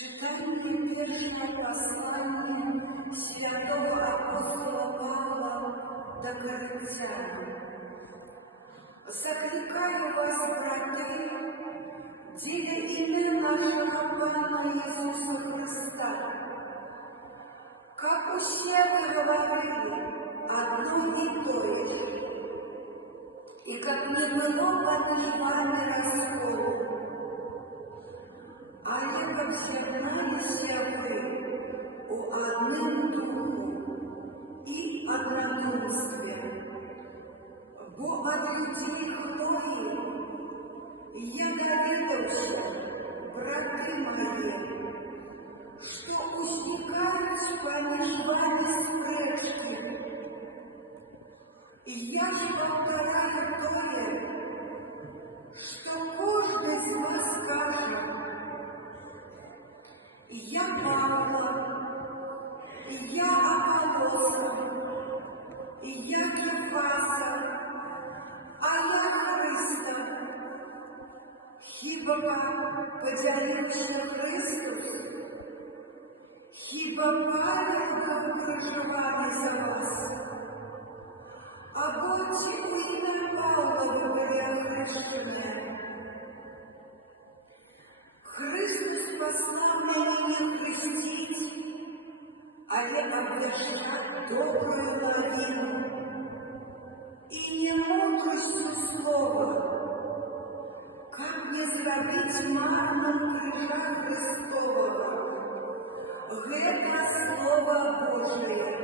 Читание первого послания святого апостола Павла до Коринфян. Закликаю вас, браты, деля имя нашего Пана Иисуса Христа, как все говорили одно и то же, и как не было подливаны расколу, а не всегда вы у одним духу и однодумстве. Бо от людей Хлои я доведался, браты мои, что устекают помеж вами спречки. И я же повторяю то, что каждый из вас скажет: я Павла, я Аполлоса, я Кефаса, а я Христа. Хіба поділився Христос? Хіба Павел був проживаний за вас? Або чи ім'я Павла ви були хрещені? Христос послав мені хрестить, але обвержать добрую новину и не мудростью слова, как не зробить марном крижа Христового. Это Слово Божие.